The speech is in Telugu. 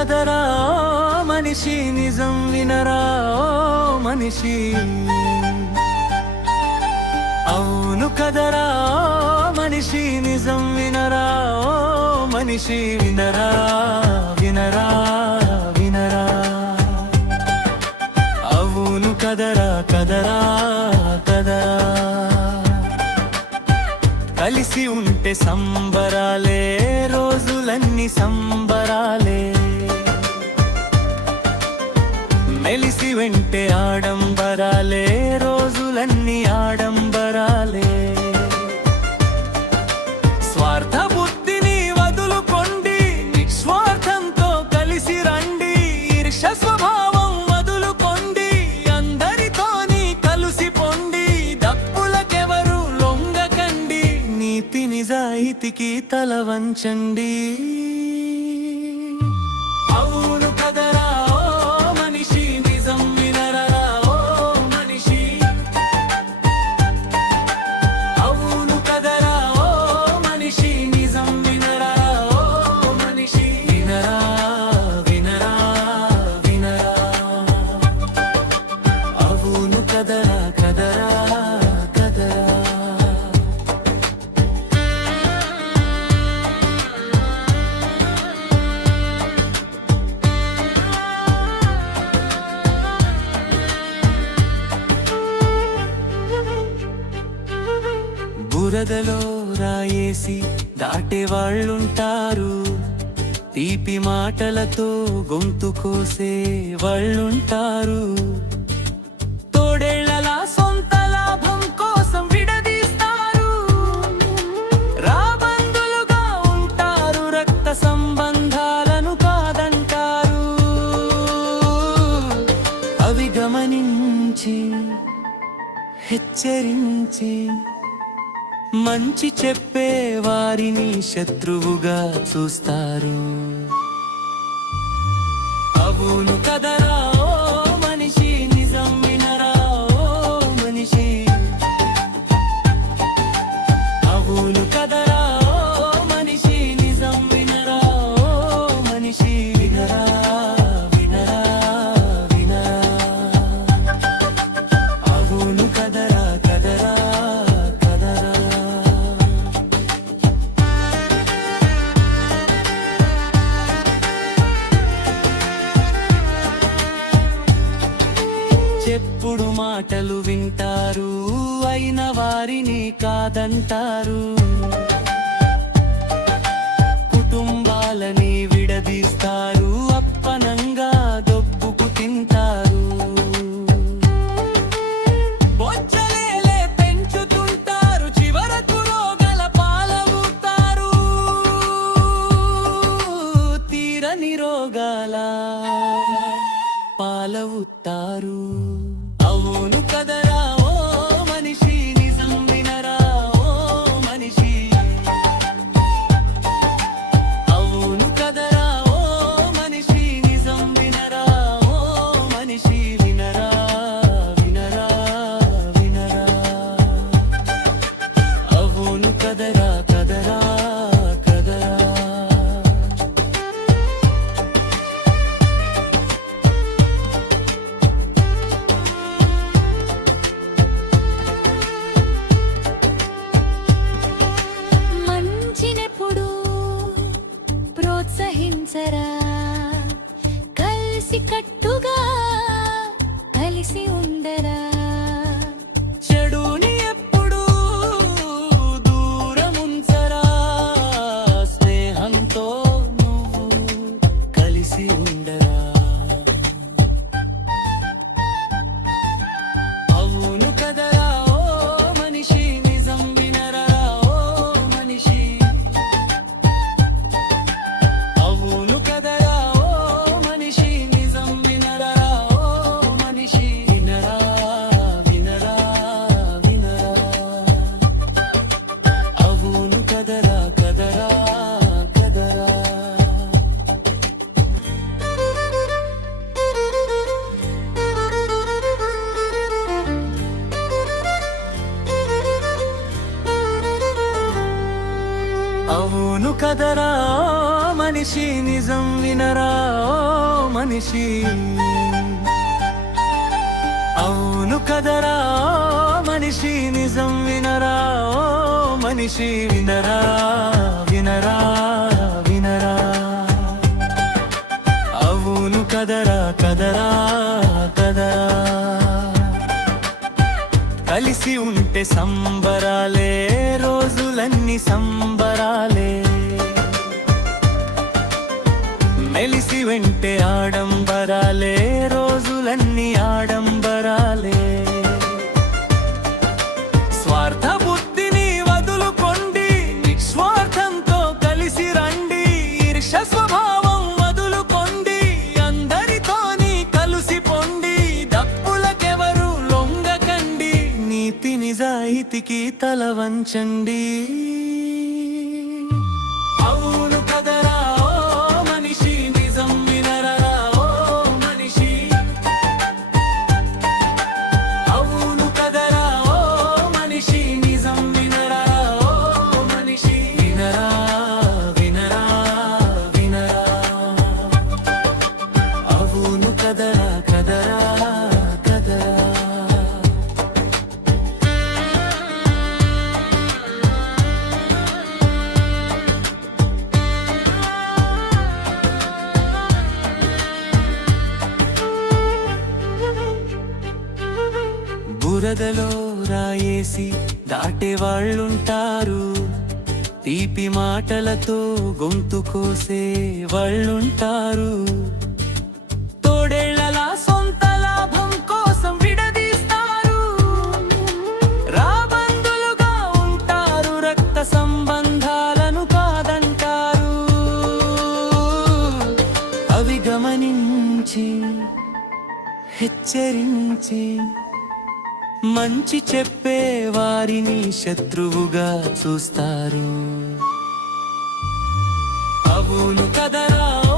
కదరా మనిషి నిజం వినరా మనిషి? అవును కదరా మనిషి నిజం వినరా మనిషి? వినరా వినరా వినరా. అవును కదరా కదరా కదరా. కలిసి ఉంటే సంబరాలే రోజులన్నీ సంబరాలే. మెలిసి వెంటే ఆడంబరాలే రోజులన్నీ ఆడంబరాలే. స్వార్థ బుద్ధిని వదులుకోండి నిస్వార్థంతో కలిసి రండి. ఈర్ష స్వభావం వదులుకోండి అందరితోని కలిసి పొండి. దప్పులకెవరు లొంగకండి నీతి నిజాయితీకి తల వంచండి. బురదలో రాయేసి దాటే వాళ్ళుంటారు. తీపి మాటలతో గొంతు కోసే వాళ్ళుంటారు. తోడేళ్ళలా సొంత లాభం కోసం విడదీస్తారు. రాబందులుగా ఉంటారు రక్త సంబంధాలను కాదంటారు. అవి గమనించి హెచ్చరించి మంచి చెప్పే వారిని శత్రువుగా చూస్తారు. అవును కదరా చెప్పుడు మాటలు వింటారు అయిన వారిని కాదంటారు. కుటుంబాలని విడదీస్తారు అప్పనంగా పట్టారు అవును కదరా ఓ మనిషి కలిసి ఉండరా? కదరా మనిషి నిజం వినరా ఓ మనిషి? అవును కదరా మనిషి నిజం వినరా ఓ మనిషి? వినరా వినరా వినరా. అవును కదరా కదరా కదరా. కలిసి ఉంటే సంబరాలే రోజులన్నీ సంబరాలే. మెలిసి వెంటే ఆడంబరాలే రోజులన్నీ ఆడంబరాలే. స్వార్థ బుద్ధిని వదులుకోండి నిస్వార్థంతో కలిసి రండి. ఈర్ష స్వభావం వదులుకోండి అందరితోని కలిసి పొండి. దప్పులకెవరు లొంగకండి నీతి నిజాయితీకి తల వంచండి. బురదలో రాయేసి దాటే వాళ్ళుంటారు. తీపి మాటలతో గొంతు కోసే వాళ్ళుంటారు. తోడేళ్ళలా సొంత లాభం కోసం విడదీస్తారు. రాబందులుగా ఉంటారు రక్త సంబంధాలను కాదంటారు. అవి గమనించి హెచ్చరించి మంచి చెప్పే వారిని శత్రువుగా చూస్తారు. అవును కదరా